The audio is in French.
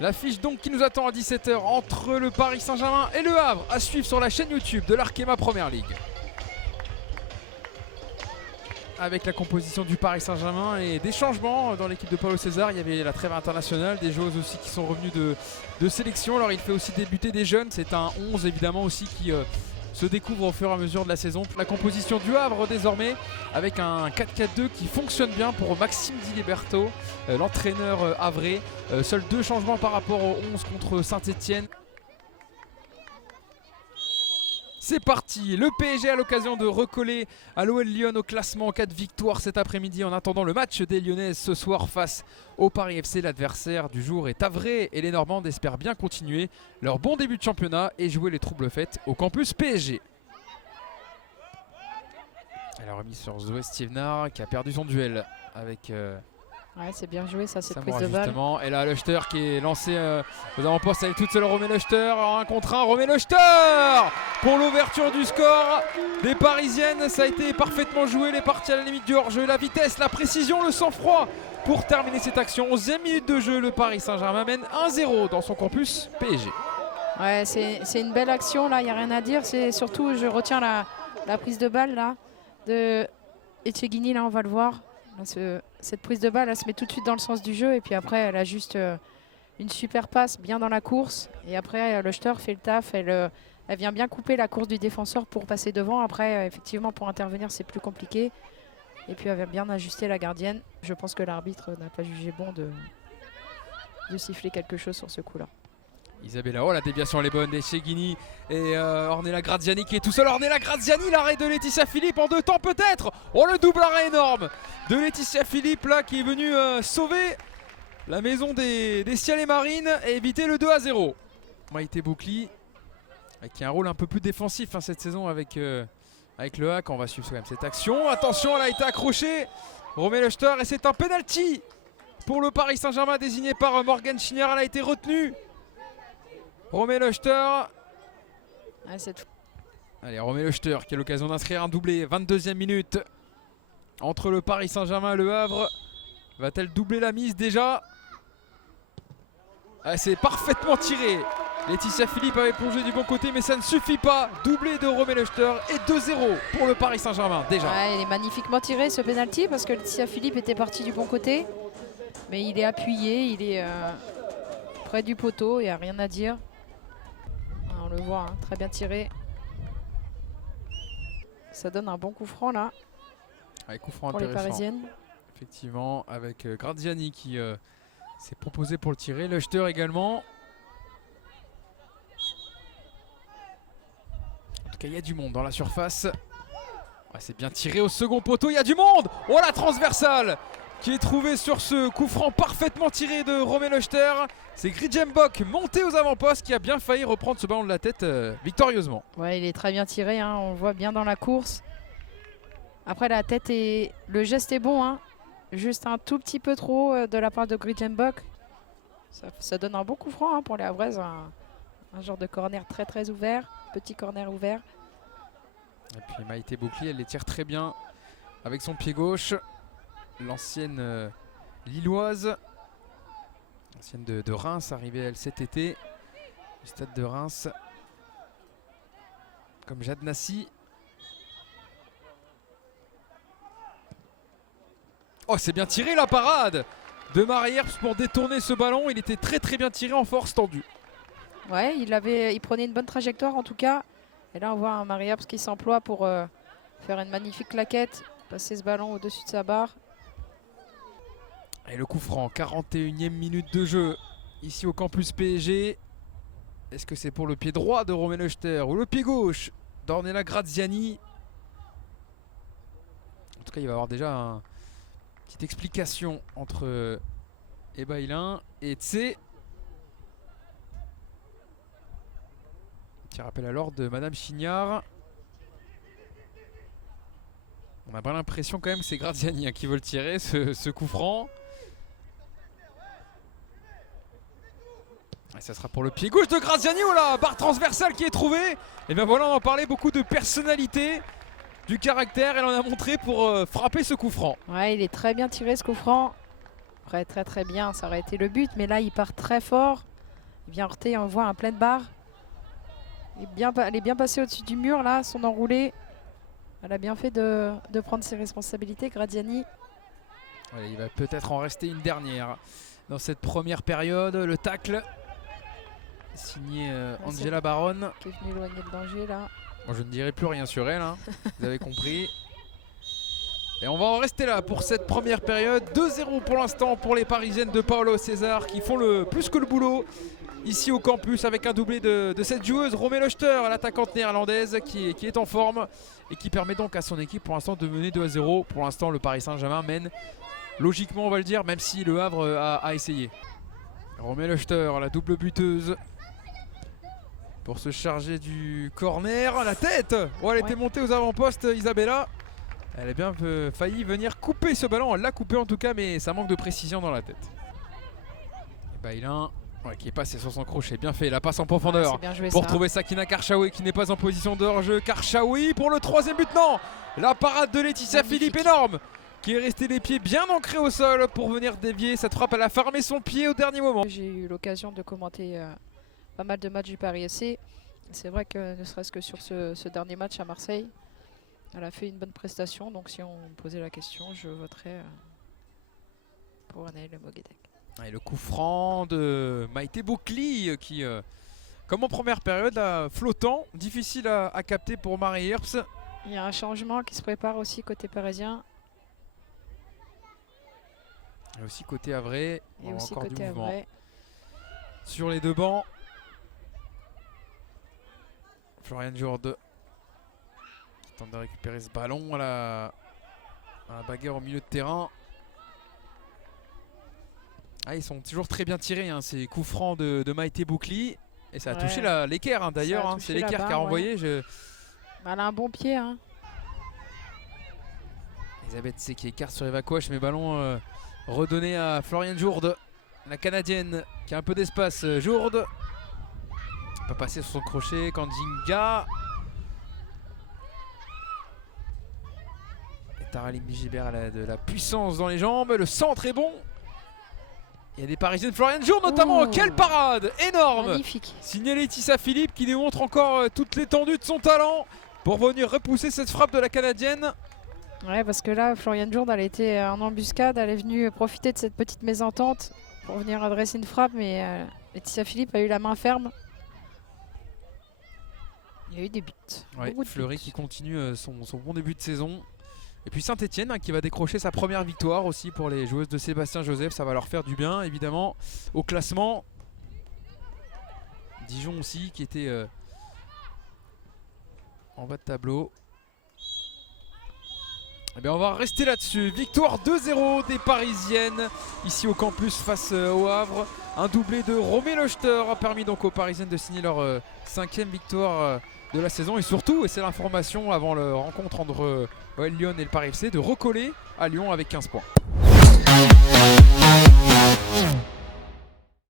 L'affiche donc qui nous attend à 17 h entre le Paris Saint-Germain et le Havre, à suivre sur la chaîne YouTube de l'Arkema Première Ligue. Avec la composition du Paris Saint-Germain et des changements dans l'équipe de Paulo César. Il y avait la trêve internationale, des joueuses aussi qui sont revenues de sélection. Alors il fait aussi débuter des jeunes, c'est un 11 évidemment aussi qui se découvre au fur et à mesure de la saison. La composition du Havre désormais avec un 4-4-2 qui fonctionne bien pour Maxime Di Liberto, l'entraîneur havrais. Seuls 2 changements par rapport au 11 contre Saint-Etienne. C'est parti, le PSG a l'occasion de recoller à l'OL Lyon au classement, 4 victoires cet après-midi en attendant le match des Lyonnaises ce soir face au Paris FC. L'adversaire du jour est havrais et les Normandes espèrent bien continuer leur bon début de championnat et jouer les troubles faites au campus PSG. Elle a remis sur Zoé Stivnar qui a perdu son duel avec... Ouais, c'est bien joué ça, cette Samoura, prise de balle. justement. Et là, Luchter qui est lancé aux avant-postes. Elle est toute seule, Romée Luchter. 1 contre 1, Romée Luchter pour l'ouverture du score des Parisiennes. Ça a été parfaitement joué. Elle est partie à la limite du hors-jeu. La vitesse, la précision, le sang-froid pour terminer cette action. 11e minute de jeu, le Paris Saint-Germain mène 1-0 dans son campus PSG. Ouais, c'est une belle action là, il n'y a rien à dire. C'est surtout, je retiens la prise de balle là de Etcheghini, là on va le voir. Cette prise de balle, elle se met tout de suite dans le sens du jeu et puis après elle a juste une super passe bien dans la course et après Luchter fait le taf, elle vient bien couper la course du défenseur pour passer devant. Après effectivement pour intervenir c'est plus compliqué et puis elle vient bien ajuster la gardienne. Je pense que l'arbitre n'a pas jugé bon de siffler quelque chose sur ce coup là. Isabella, oh la déviation elle est bonne d'Etcheghini et Ornella Graziani qui est tout seul. Ornella Graziani, l'arrêt de Laetitia Philippe en 2 temps peut-être. Oh le double arrêt énorme de Laetitia Philippe là qui est venue sauver la maison des ciels et marines et éviter le 2-0. Maïté Boucli qui a un rôle un peu plus défensif cette saison avec le HAC. On va suivre quand même cette action. Attention, elle a été accrochée. Romée Luchter et c'est un penalty pour le Paris Saint-Germain désigné par Morgane Chignard. Elle a été retenue. Romée Luchter. Allez, Romée Luchter qui a l'occasion d'inscrire un doublé. 22e minute entre le Paris Saint-Germain et le Havre. Va-t-elle doubler la mise déjà? C'est parfaitement tiré. Laetitia Philippe avait plongé du bon côté mais ça ne suffit pas. Doublé de Romée Luchter et 2-0 pour le Paris Saint-Germain déjà. Ouais, il est magnifiquement tiré ce penalty parce que Laetitia Philippe était parti du bon côté. Mais il est appuyé, il est près du poteau, il n'y a rien à dire. On le voit, très bien tiré. Ça donne un bon coup franc là. Coup franc pour intéressant. Les Parisiennes. Effectivement, avec Graziani qui s'est proposé pour le tirer. Luchter également. En tout cas, il y a du monde dans la surface. C'est bien tiré au second poteau, il y a du monde. Oh la transversale qui est trouvée sur ce coup franc parfaitement tiré de Romée Luchter. C'est Gridjembok monté aux avant-postes qui a bien failli reprendre ce ballon de la tête victorieusement. Ouais, il est très bien tiré, on le voit bien dans la course. Après la tête et le geste est bon, juste un tout petit peu trop de la part de Gridjembok. Ça donne un bon coup franc pour les Havraises, un genre de corner très très ouvert, petit corner ouvert. Et puis Maïté Boucli, elle les tire très bien avec son pied gauche. L'ancienne Lilloise, ancienne de Reims, arrivée elle cet été du stade de Reims, comme Jade Nassi. Oh, c'est bien tiré la parade de Marie Herbst pour détourner ce ballon. Il était très très bien tiré en force tendue. Ouais, il prenait une bonne trajectoire en tout cas. Et là on voit un Marie Herbst qui s'emploie pour faire une magnifique claquette, passer ce ballon au-dessus de sa barre. Et le coup franc, 41e minute de jeu ici au campus PSG. Est-ce que c'est pour le pied droit de Romée Luchter ou le pied gauche d'Ornella Graziani? En tout cas, il va y avoir déjà une petite explication entre Ebaïlin et Tse. Petit rappel à l'ordre de Madame Chignard. On a pas l'impression quand même que c'est Graziani qui veut le tirer, ce coup franc. Et ça sera pour le pied gauche de Graziani. Oh là, barre transversale qui est trouvée. Et bien voilà, on en parlait, beaucoup de personnalité, du caractère. Elle en a montré pour frapper ce coup franc. Ouais, il est très bien tiré ce coup franc. Après, très très bien, ça aurait été le but. Mais là, il part très fort. Il vient heurter, on voit un plein de barre. Elle est bien passée au-dessus du mur là, son enroulé. Elle a bien fait de prendre ses responsabilités, Graziani. Allez, il va peut-être en rester une dernière dans cette première période. Le tacle signé Angela Baron. Qui est venue éloigner le danger là. Bon, je ne dirai plus rien sur elle, hein. Vous avez compris. Et on va en rester là pour cette première période. 2-0 pour l'instant pour les Parisiennes de Paolo César qui font plus que le boulot ici au campus avec un doublé de cette joueuse Romée Lochter, l'attaquante néerlandaise qui est en forme et qui permet donc à son équipe pour l'instant de mener 2-0. Pour l'instant, le Paris Saint-Germain mène logiquement, on va le dire, même si le Havre a essayé. Romée Lochter, la double buteuse, pour se charger du corner. La tête, oh, elle était montée aux avant-postes, Isabella. Elle a bien failli venir couper ce ballon. Elle l'a coupé en tout cas, mais ça manque de précision dans la tête. Et Bailin, qui est passé sur son crochet, bien fait, la passe en profondeur pour trouver Sakina Karchaoui qui n'est pas en position de hors-jeu. Karchaoui pour le 3e but, non. La parade de Laetitia Philippe, énorme, qui est restée les pieds bien ancrés au sol pour venir dévier cette frappe. Elle a fermé son pied au dernier moment. J'ai eu l'occasion de commenter pas mal de matchs du Paris FC. C'est vrai que ne serait-ce que sur ce dernier match à Marseille, elle a fait une bonne prestation. Donc si on me posait la question, je voterais pour Anaëlle Moguedek. Et le coup franc de Maïté Boucli qui, comme en première période, flottant, difficile à capter pour Marie Herbst. Il y a un changement qui se prépare aussi côté parisien. Et aussi côté Havrais. Et aussi encore côté du mouvement Havrais. sur les deux bancs. Florian Jourde qui tente de récupérer ce ballon à la bagarre au milieu de terrain. Ils sont toujours très bien tirés, hein, ces coups francs de Maïté Boucli. Et ça a touché l'équerre, hein, d'ailleurs. Hein, c'est l'équerre qui a renvoyé. Elle a un bon pied. Hein. Elisabeth C qui écarte sur Eva Kouach, mais ballon redonné à Florian Jourde, la Canadienne qui a un peu d'espace. Jourde peut passer sur son crochet. Kanjinga. Et Taralim Gilbert a de la puissance dans les jambes. Le centre est bon. Il y a des Parisiennes, Florian Jourde notamment. Quelle parade énorme, magnifique. Signé Laetitia Philippe qui démontre encore toute l'étendue de son talent pour venir repousser cette frappe de la Canadienne. Ouais, parce que là, Florian Jourde, elle était en embuscade. Elle est venue profiter de cette petite mésentente pour venir adresser une frappe. Mais Laetitia Philippe a eu la main ferme. Il y a eu des buts. Fleury qui continue son bon début de saison. Et puis Saint-Etienne qui va décrocher sa première victoire aussi pour les joueuses de Sébastien Joseph. Ça va leur faire du bien évidemment au classement. Dijon aussi qui était en bas de tableau. Eh bien, on va rester là-dessus. Victoire 2-0 des Parisiennes ici au campus face au Havre. Un doublé de Romée Lochter a permis donc aux Parisiennes de signer leur 5e victoire de la saison. Et surtout, et c'est l'information avant la rencontre entre Lyon et le Paris FC, de recoller à Lyon avec 15 points.